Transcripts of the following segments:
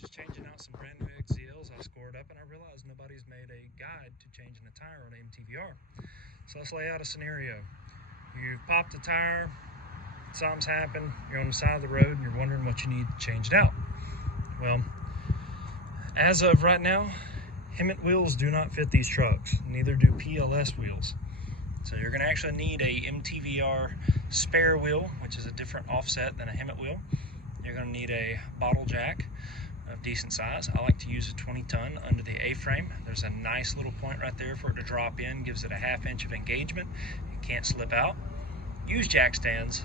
just changing out some brand new XZLs I scored up, and I realized nobody's made a guide to changing a tire on an MTVR. So let's lay out a scenario. You've popped a tire, something's happened, you're on the side of the road, and you're wondering what you need changed out. Well, as of right now, Hemet wheels do not fit these trucks, neither do PLS wheels. So you're going to actually need a MTVR spare wheel, which is a different offset than a Hemet wheel. You're going to need a bottle jack of decent size. I like to use a 20-ton under the A-frame. There's a nice little point right there for it to drop in, gives it a 1/2 inch of engagement. It can't slip out. Use jack stands.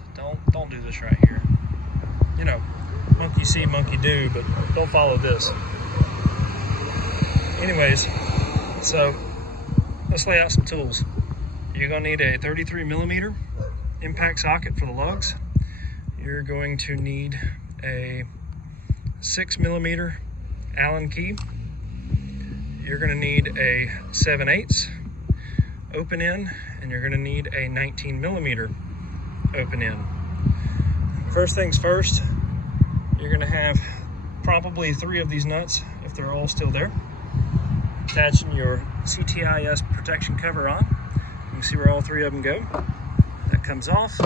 Don't do this right here. You know, monkey see, monkey do, but don't follow this. Anyways, so let's lay out some tools. You're going to need a 33mm impact socket for the lugs. You're going to need a 6mm Allen key. You're going to need a 7/8 open end, and you're going to need a 19mm open end. First things first, you're going to have probably 3 of these nuts, if they're all still there. Attaching your CTIS protection cover on. You can see where all 3 of them go. That comes off.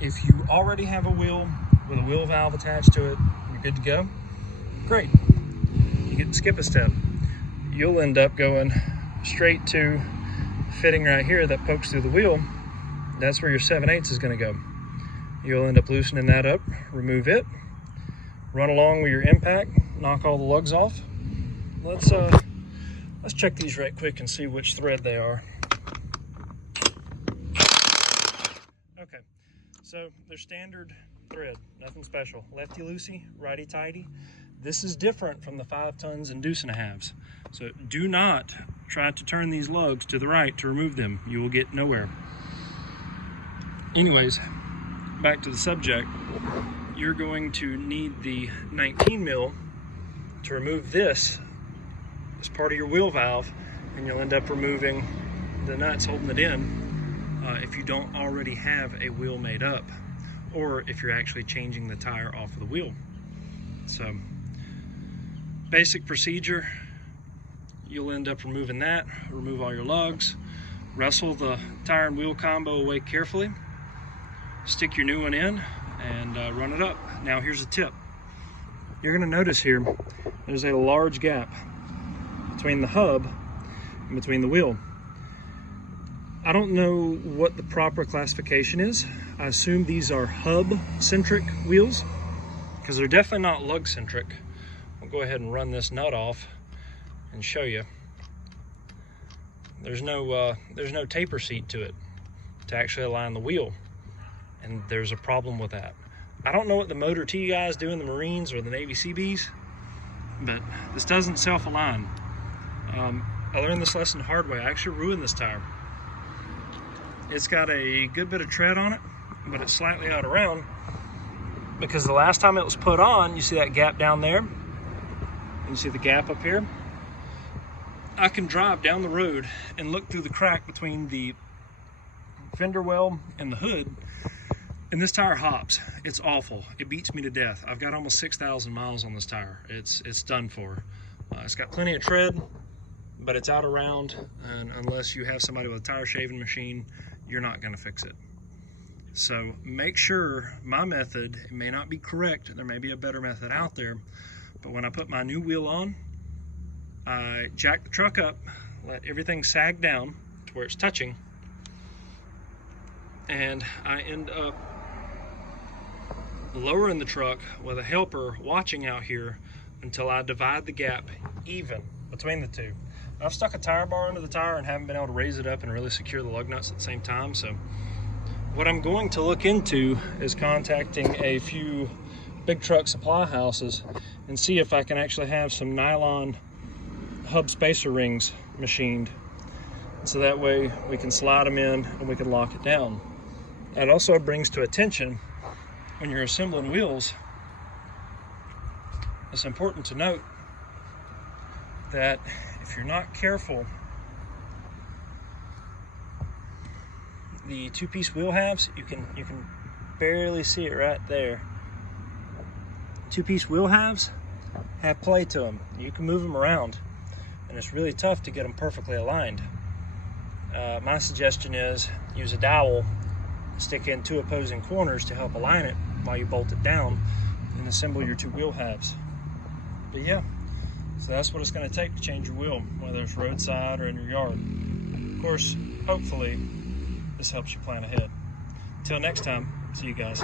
If you already have a wheel with a wheel valve attached to it, you're good to go. Great. You get to skip a step. You'll end up going straight to fitting right here that pokes through the wheel. That's where your 7/8 is going to go. You'll end up loosening that up, remove it, run along with your impact, knock all the lugs off. Let's check these right quick and see which thread they are. Okay, so they're standard thread, nothing special. Lefty loosey, righty tighty. This is different from the 5 tons and 2.5s. So do not try to turn these lugs to the right to remove them. You will get nowhere. Anyways, back to the subject. You're going to need the 19mm to remove this as part of your wheel valve, and you'll end up removing the nuts holding it in if you don't already have a wheel made up, or if you're actually changing the tire off of the wheel. So basic procedure, you'll end up removing that, remove all your lugs, wrestle the tire and wheel combo away carefully, stick your new one in, and run it up. Now here's a tip. You're going to notice here there's a large gap between the hub and between the wheel. I don't know what the proper classification is. I assume these are hub-centric wheels, because they're definitely not lug-centric. I'll go ahead and run this nut off and show you. There's no taper seat to it to actually align the wheel, and there's a problem with that. I don't know what the Motor T guys do in the Marines or the Navy Seabees, but this doesn't self-align. I learned this lesson the hard way. I actually ruined this tire. It's got a good bit of tread on it, but it's slightly out of round, because the last time it was put on, you see that gap down there, and you see the gap up here. I can drive down the road and look through the crack between the fender well and the hood, and this tire hops. It's awful. It beats me to death. I've got almost 6,000 miles on this tire. It's done for. It's got plenty of tread, but it's out of round, and unless you have somebody with a tire shaving machine, you're not going to fix it. So make sure my method, it may not be correct, there may be a better method out there, but when I put my new wheel on, I jack the truck up, let everything sag down to where it's touching, and I end up lowering the truck with a helper watching out here until I divide the gap even between the two. I've stuck a tire bar under the tire and haven't been able to raise it up and really secure the lug nuts at the same time. So what I'm going to look into is contacting a few big truck supply houses and see if I can actually have some nylon hub spacer rings machined, so that way we can slide them in and we can lock it down. That also brings to attention, when you're assembling wheels, it's important to note that if you're not careful, the 2-piece wheel halves, you can barely see it right there. 2-piece wheel halves have play to them. You can move them around, and it's really tough to get them perfectly aligned. My suggestion is use a dowel, stick in 2 opposing corners to help align it while you bolt it down, and assemble your 2 wheel halves. But yeah, so that's what it's going to take to change your wheel, whether it's roadside or in your yard. Of course, hopefully this helps you plan ahead. Till next time, see you guys.